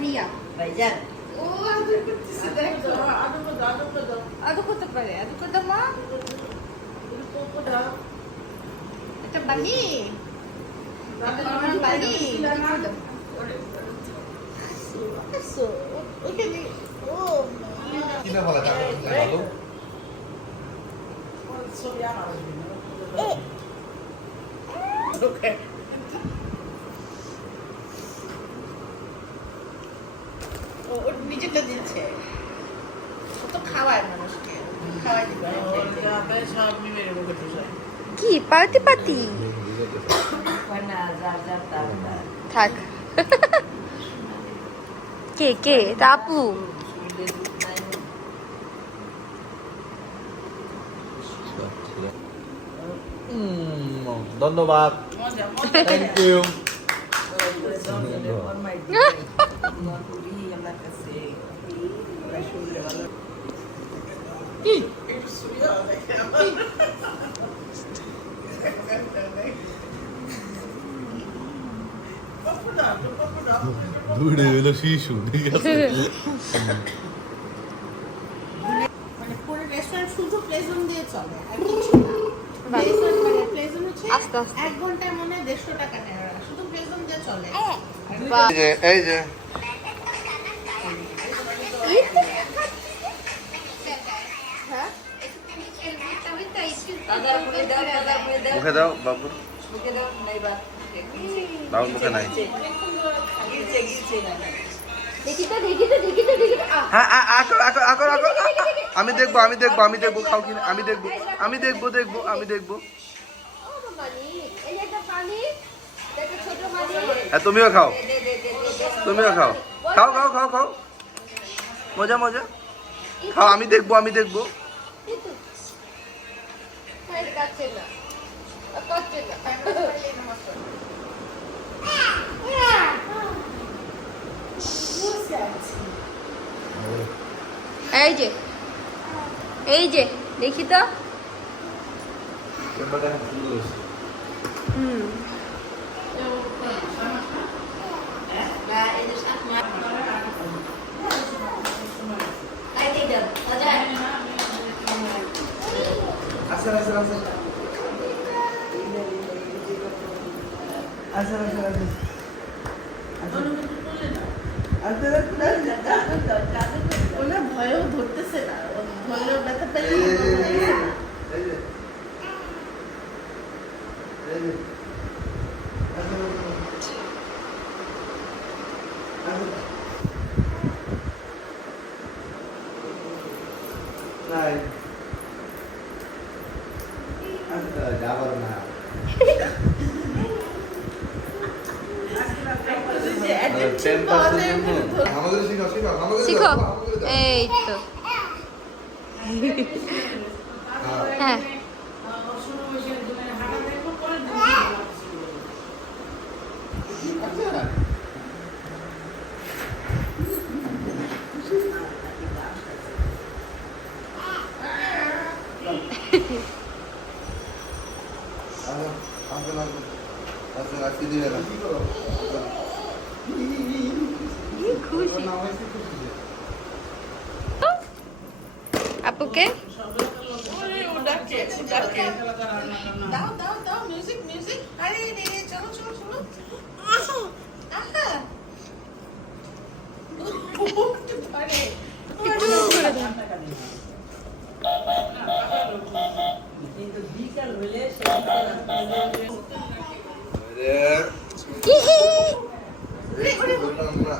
ভাইয়া ভাইজান ও আদর করতেছে দেখো আদর করতে পারে আদর করতে মা এটা বানি এটা আমার বানি সো ওকে দি ও কিনা ভালো থাকে ভালো ছবি আমার ওকে ও ওর নিজেটা দিয়েছে ও তো খাওয়ায় মানুষকে খাওয়াই দিবে সব মেরে মুখে ঢুসায় কি পাতি পাতি না যা যা তা থাক কে কে এটা আপু ধন্যবাদ থ্যাংক ইউ দূরে হলো শিশু ঠিক আছে মানে পুরো রেস্টুরেন্ট শুধু প্লেজন্ট দিয়ে চলে আর কিছু না প্লেজন্ট মানে প্লেজন্ট হচ্ছে আস্তে আস্তে। 1 ঘন্টায় মনে হয় 150 টাকা নেয় ওরা শুধু প্লেজন্ট দিয়ে চলে এই যে মুখে দাও বাবু মুখে দাও নাই বা বাবুর মুখে নাই হ্যাঁ আমি দেখবো খাও কিনা আমি দেখবো হ্যাঁ তুমিও খাও খাও মজা খাও আমি দেখবো এই যে দেখি তো হুম ওরা ভয়ও ধরতেছে না ধরলেও ব্যথা পেলে যাবার না আমাদের শিখো এই তো হ্যাঁ খুশি আপুকে দাও মিউজিক আরে রে চলো আহা উঠতে পারে একটু করে দাও কিন্তু বিকাল হলে ই ই আমরা